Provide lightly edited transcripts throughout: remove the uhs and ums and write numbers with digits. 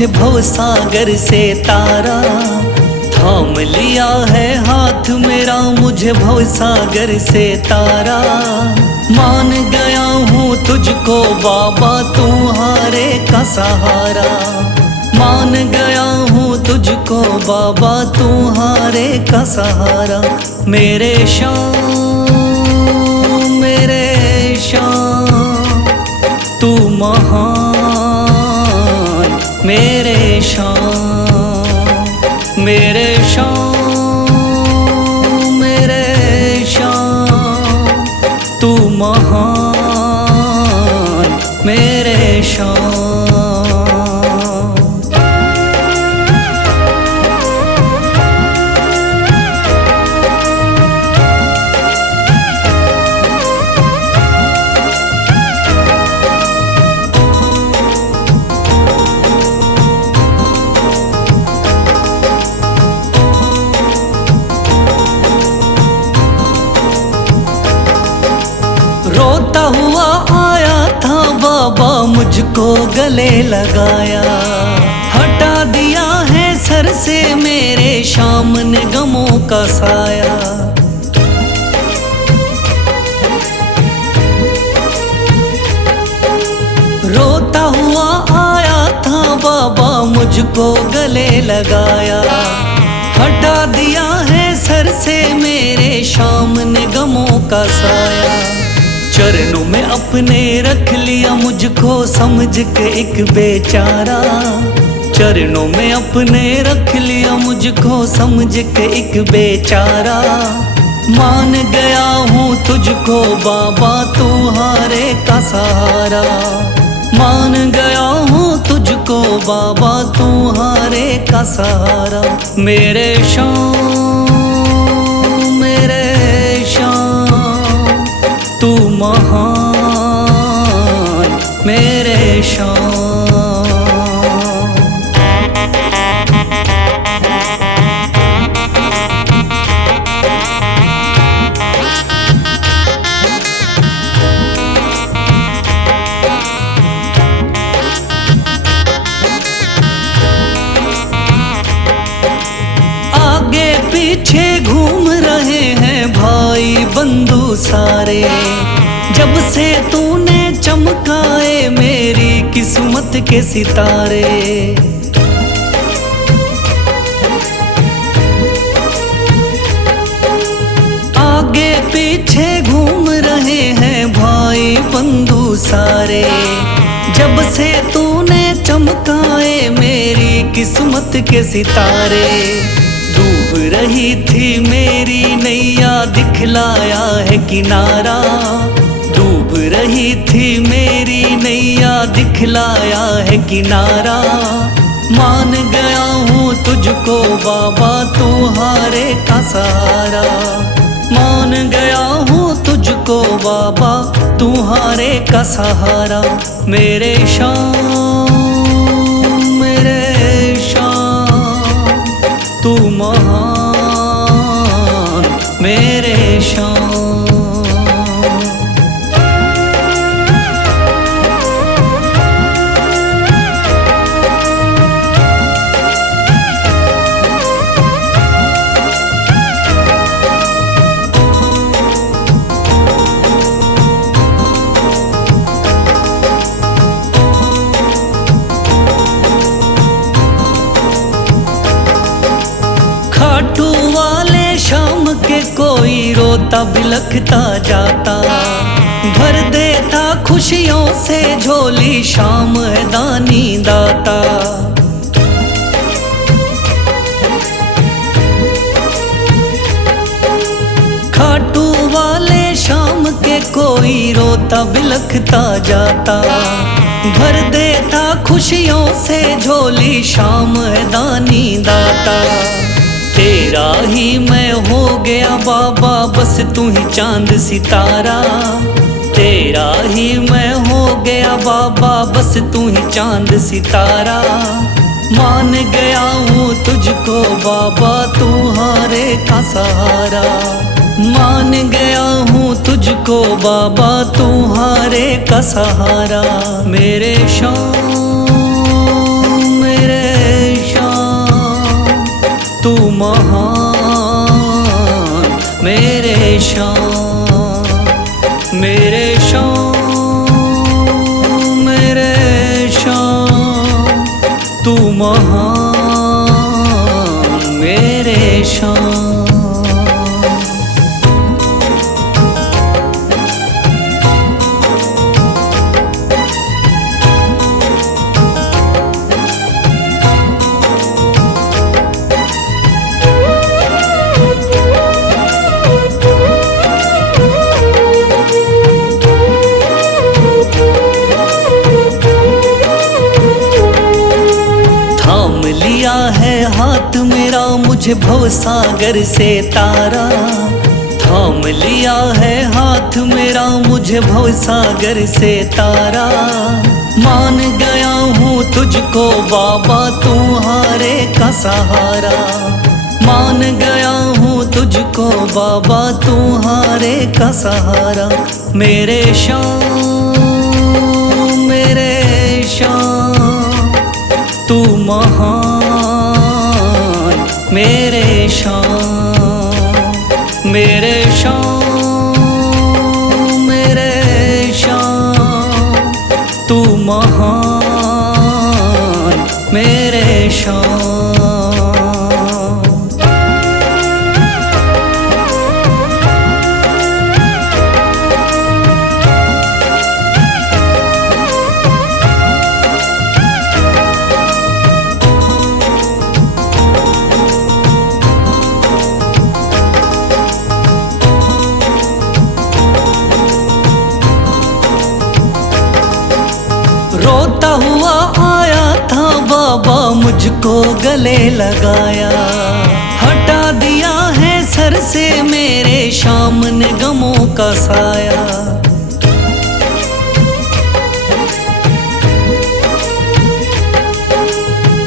मुझे भवसागर से तारा। थाम लिया है हाथ मेरा मुझे भवसागर से तारा। मान गया हूँ तुझको बाबा तुम्हारे का सहारा। मान गया हूँ तुझको बाबा तुम्हारे का सहारा। मेरे श्याम मेरे श्याम तू महान। मेरे श्याम मेरे श्याम मेरे श्याम तू महान। मेरे श्याम रोता हुआ आया था बाबा मुझको गले लगाया। हटा दिया है सर से मेरे श्याम ने गमों का साया। रोता हुआ आया था बाबा मुझको गले लगाया। हटा दिया है सर से मेरे श्याम ने गमों का साया। चरणों में अपने रख लिया मुझको समझ के एक बेचारा। चरणों में अपने रख लिया मुझको समझ के एक बेचारा। मान गया हूँ तुझको बाबा तुम्हारे का सहारा। मान गया हूँ तुझको बाबा तुम्हारे का सहारा। मेरे श्याम मेरे श्याम तू महान। मेरे श्याम आगे पीछे घूम रहे हैं भाई बंधु सारे। जब से तूने चमकाए मेरी किस्मत के सितारे। आगे पीछे घूम रहे हैं भाई बंधु सारे। जब से तूने चमकाए मेरी किस्मत के सितारे। डूब रही थी मेरी नैया दिखलाया है किनारा। डूब रही थी मेरी नैया दिखलाया है किनारा। मान गया हूँ तुझको बाबा तुम्हारे का सहारा। मान गया हूँ तुझको बाबा तुम्हारे का सहारा। मेरे श्याम मेरे श्याम तू महान। मेरे श्याम खाटू वाले शाम के कोई रोता बिलखता जाता। भर देता खुशियों से झोली शाम है दानी दाता। खाटू वाले शाम के कोई रोता बिलखता जाता। भर देता खुशियों से झोली शाम है दानी दाता। तेरा ही मैं हो गया बाबा बस तू ही चांद सितारा। तेरा ही मैं हो गया बाबा बस तू ही चांद सितारा। मान गया हूँ तुझको बाबा तुम्हारे का सहारा। मान गया हूँ तुझको बाबा तुम्हारे का सहारा। मेरे श्याम मेरे तू महान मेरे शान, मेरे शान, मेरे शान, तू महान मेरे शान। लिया है हाथ मेरा मुझे भवसागर से तारा, थाम लिया है हाथ मेरा मुझे भवसागर से तारा। मान गया हूँ तुझको बाबा तुम्हारे का सहारा, मान गया हूँ तुझको बाबा तुम्हारे का सहारा। मेरे शान, मेरे शान, तू महान मेरे शान, मेरे शान, मेरे शान, तू महान मेरे शान। रोता हुआ आया था बाबा मुझको गले लगाया, हटा दिया है सर से मेरे शाम ने गमों का साया।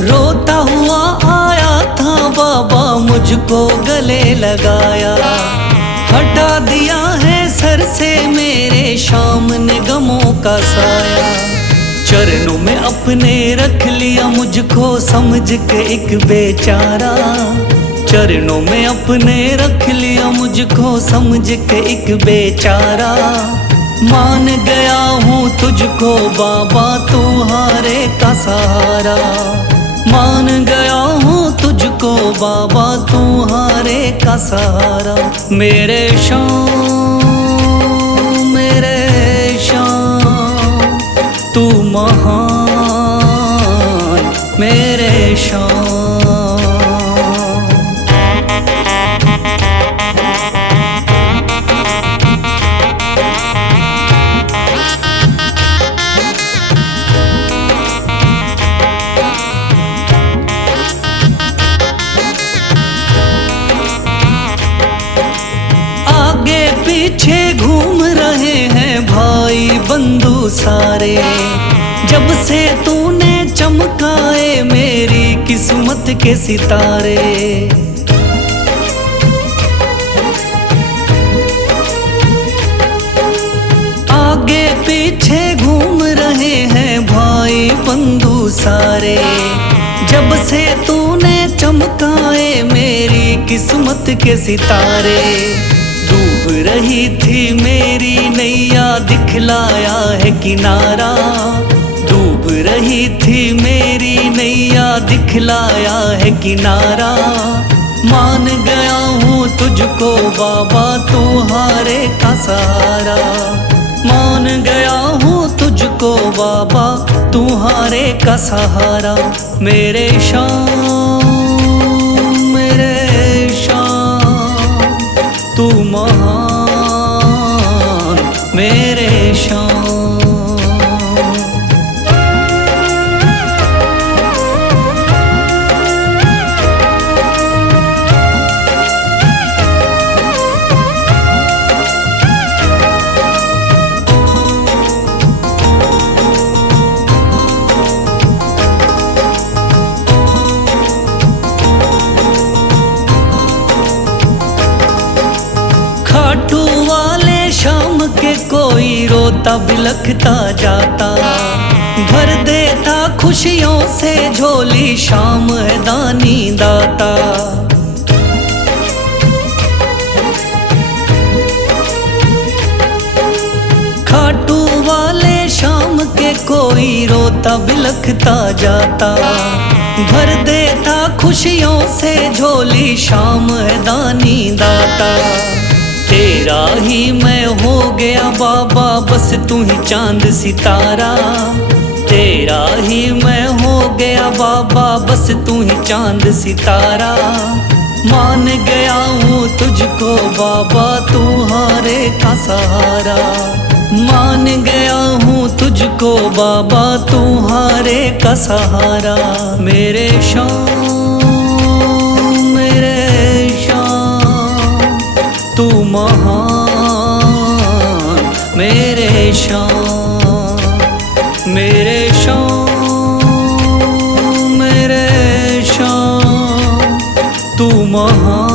रोता हुआ आया था बाबा मुझको गले लगाया, हटा दिया है सर से मेरे शाम ने गमों का साया। चरणों में अपने रख लिया मुझको समझ के एक बेचारा, चरणों में अपने रख लिया मुझको समझ के एक बेचारा। मान गया हूँ तुझको बाबा तुम्हारे का सहारा, मान गया हूँ तुझको बाबा तुम्हारे का सहारा। मेरे शान, मेरे शान, तू महान मेरे शान। आगे पीछे घूम रहे हैं भाई बंधु सारे, जब से तूने चमकाए मेरी किस्मत के सितारे। आगे पीछे घूम रहे हैं भाई बंधु सारे, जब से तूने चमकाए मेरी किस्मत के सितारे। डूब रही थी मेरी नैया दिखलाया है किनारा, डूब रही थी मेरी नैया दिखलाया है किनारा। मान गया हूँ तुझको बाबा तुम्हारे का सहारा, मान गया हूँ तुझको बाबा तुम्हारे का सहारा। मेरे शान, मेरे शान, तू महान मेरे शान। खाटू वाले शाम के कोई रोता बिलखता जाता, भर देता खुशियों से झोली, शाम है दानी दाता। खाटू वाले शाम के कोई रोता बिलखता जाता, भर देता खुशियों से झोली, शाम है दानी दाता। तेरा ही मैं हो गया बाबा, बस तू ही चांद सितारा। तेरा ही मैं हो गया बाबा, बस तू ही चांद सितारा। मान गया हूँ तुझको बाबा, तू हारे का सहारा। मान गया हूँ तुझको बाबा, तू हारे का सहारा। मेरे शाम, मेरे शाम, तू महान। मेरे शाम, मेरे शाम, मेरे शाम, तू महान।